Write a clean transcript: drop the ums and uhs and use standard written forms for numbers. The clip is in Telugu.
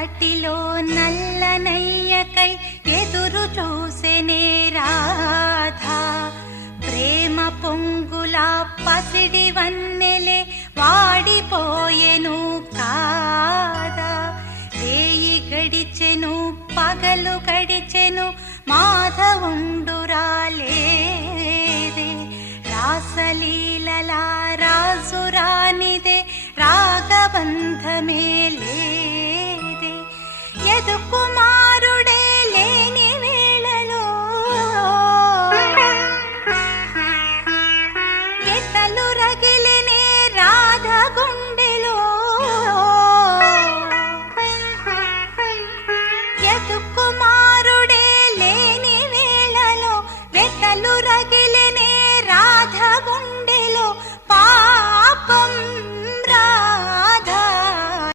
తటిలో నల్లనయ్యకై ఎదురు చూసెనే రాధా. ప్రేమ పొంగుల పసిడి వన్నెలే వాడిపోయెను కాదా. రేయి గడిచెను పగలు గడిచెను మాధవుండురాలేదే. రాసలీలలా రాజురానిదే రాగబంధమే లేదే. ఎదుకు